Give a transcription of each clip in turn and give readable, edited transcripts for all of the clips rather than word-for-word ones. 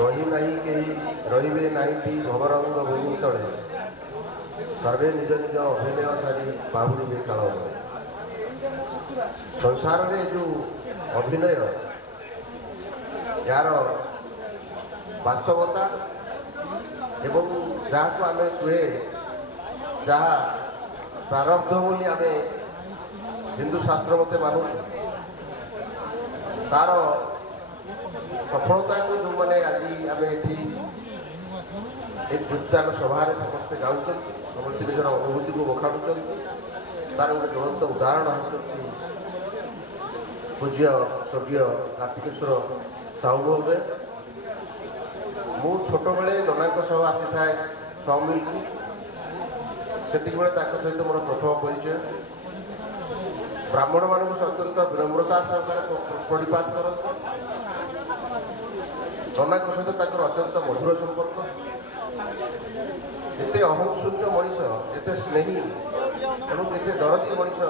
रही नहीं कहीं रे नहीं भवरंग भूमि तले सर्वे निज निज अभिनय सारी बाहुड़ी काल संसार में जो अभिनय यार वास्तवता एवं जहाँ को आम कहे जहाँ प्रारब्ध बोली आम हिंदू शास्त्र मते मानू तार सफलता को जो मैंने आज आम ये उद्यान सभार समस्ते गाँव समस्त निजर अनुभूति को बखाणुं तार गोटे ज्वलंत उदाहरण होती पूज्य स्वर्गीय कार्तिकेश्वर साहू महोदय मु छोट बेले नना सह आसी था 6 मिल को से सहित मोर प्रथम परिचय ब्राह्मण मान अत्यंत विनम्रता सहकार प्रणिपात कर नना सहित अत्यंत मधुर संपर्क एते अहम शून्य मनीष एते स्नेही एवं एते दरदी मनीष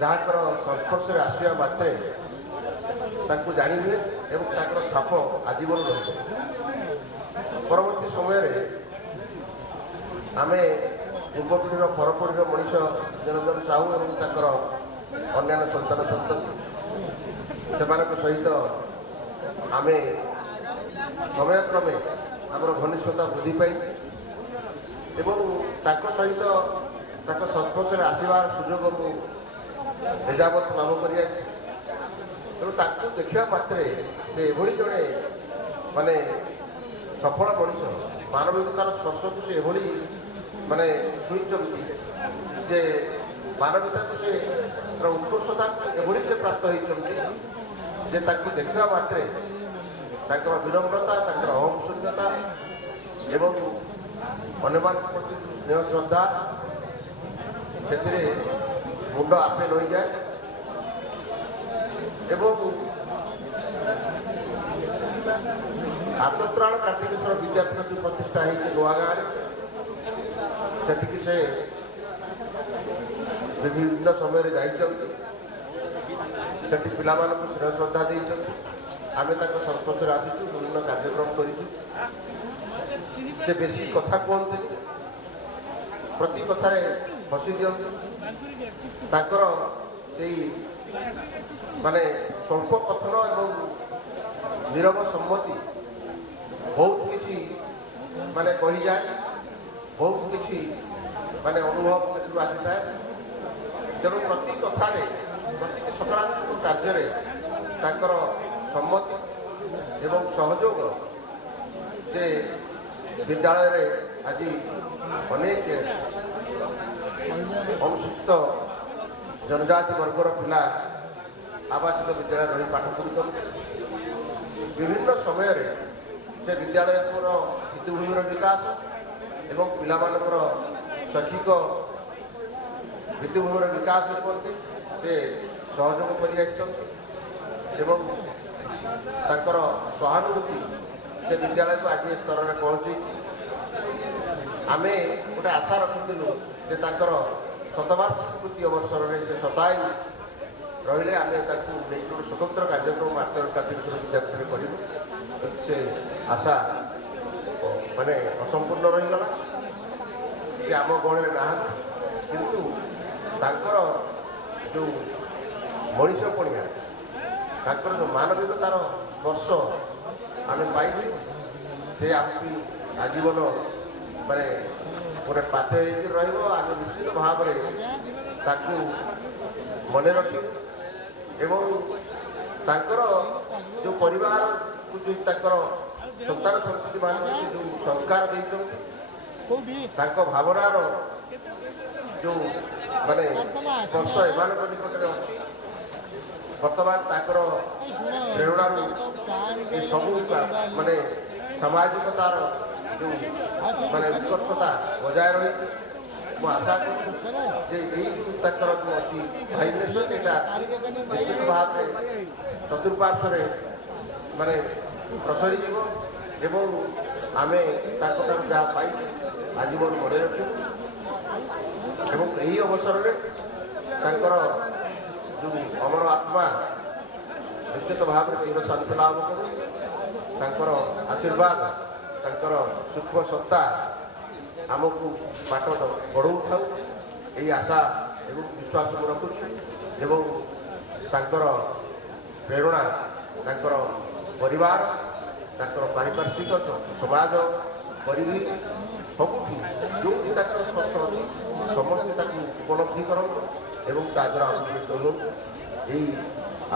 जहाँकर संस्पर्श आसवा मात्रे जानी हुए एवं छाप आजीवन रही परवर्ती समय आम पूर्वपीढ़ी परपीढ़ी मनीष निरंजन साहू एवं अन्य सन्तान सन्तति से सहित आम समयक्रमे आमर घनिष्ठता वृद्धि पाई एवं सहित संस्पर्श आसवा सुजोग एजावत लाभ कर देखा मात्रे से एभली जड़े माने सफल मनीष मानविकतार स्पर्श को से एभली माने छुईंचंती जे मानवता को से उत्कर्षता एभली से प्राप्त होती जे देखा मात्रे विनम्रता अहम शून्यता एवं अन्यमान प्रति स्नेह श्रद्धा से मुंड आपे रही जाए एवं आत्मत्राण कार्तिकेश्वर विद्यापीठ जो प्रतिष्ठा है नुआ गाँव से विभिन्न समय जाती पिला स्नेह श्रद्धा देते आम संस्पर्श आसीचु विभिन्न कार्यक्रम करूँ से बेसी कथा कहते प्रति कथार हसी दिखते माने स्वल्प कथन एवं नीरव सम्मति बहुत किसी माने कही जाए बहुत किसी माने अनुभव से आसी था तेणु प्रति कथार प्रति सकारात्मक कार्य सम्मति एवं सहयोग से विद्यालय आज अनेक अनुसूचित जनजाति वर्गर पिला आवासिक विद्यालय रही पाठ पढ़ुं विभिन्न समय से विद्यालय भित्तिभूमि विकास एवं पिला शैक्षिक भित्तिभूमि विकास करते से सहयोग कर सहानुभूति से विद्यालय को आज स्तर में पहुँची आम गोटे आशा रखिलु जे शतवार्षिकी अवसर में से शतायु रही आम स्वतंत्र कार्यक्रम मास्टर कार्तिकेश्वर विद्यापीठ करूँ से आशा माने असंपूर्ण रहीगला कि आम गणे ना किंतु जो मनीष पणिया जो मानविकतार स्पर्श आम पाइले से आम आजीवन माने गोटे पाथ्य आम निश्चित भाव में मन रखी एवं जो परिवार को जो संतान संतति मान जो संस्कार देते भावनार जो माने स्पर्श एम निकट में अच्छी बर्तमान प्रेरणा सब माने सामाजिकतार जो माने उत्कर्षता बजाय रही मु आशा करूँ जो अच्छी भाइब्रेसन यहाँ निश्चित भाव में चतुर्पार्श्व माने प्रसरी एवं आम जहाँ पाई आजीवन मन रखू एवं यही अवसर में जो अमर आत्मा ନିଶ୍ଚିତ ଭାବରେ ଚିର ଶାନ୍ତି ଲାଭ କରୁ। ତାଙ୍କର ଆଶୀର୍ବାଦ ତାଙ୍କର ସୂକ୍ଷ୍ମ ସତ୍ତା ଆମକୁ ବାଟ ବଢ଼ଉଥାଉ ଏହି ଆଶା ଏବଂ ବିଶ୍ୱାସ ମୁଁ ରଖୁଛି ଏବଂ ତାଙ୍କର ପ୍ରେରଣା ତାଙ୍କର ପରିବାର ତାଙ୍କର ପାରିପାର୍ଶ୍ୱିକ ସମାଜ ପରିଧି ସବୁଠି ଯେଉଁଠି ତାଙ୍କର ସ୍ପର୍ଶ ଅଛି ସମସ୍ତେ ତାକୁ ଉପଲବ୍ଧି କରନ୍ତୁ ଏବଂ ତା ଦ୍ୱାରା ଅନୁପ୍ରେରିତ ହୁଅନ୍ତୁ ଏହି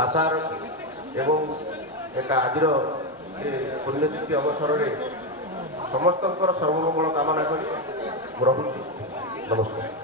ଆଶା ରଖି ଏବଂ ଏକା ଆଜିର ଏ ପୁଣ୍ୟତିଥି ଅବସରରେ ସମସ୍ତଙ୍କର ସର୍ବମଙ୍ଗଳ କାମନା କରି ମୁଁ ରହୁଛି। ନମସ୍କାର।